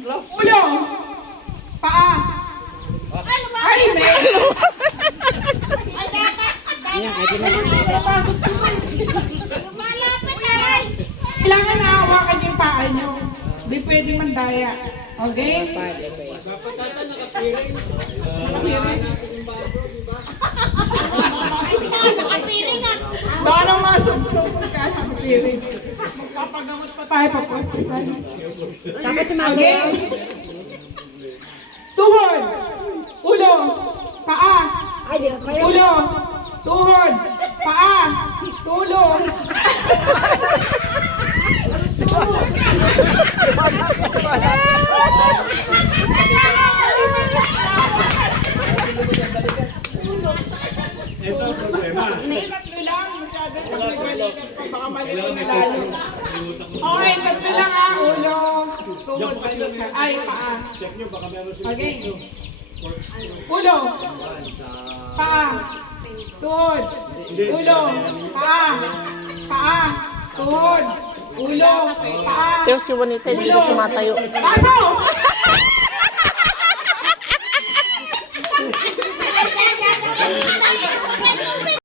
Ulo. Paa. Ay, may. Kailangan nahawakan yung paa nyo. Hindi pwede mandaya. Okay? Nakapiring. Baka nang masubsubog ka sa nakapiring. Magpapagamot pa tayo pa hospital. Okay? Tuhod. Ulo. Paa. Ulo. Tuhod. Paa. Tulong. Ito ang problema. Tatlo lang. Masyadong nagbibalik. Baka malilong na lalo. Okay, tatlo lang ha. Ulo. Tuhod. Ay, paa. Check nyo, baka meron sila. Okay. Ulo. Paa. Tuhod. Ulo. Paa. Paa. Tuhod. Ulo. Paa. Pero si Juanita hindi na tumatayo. Pasok!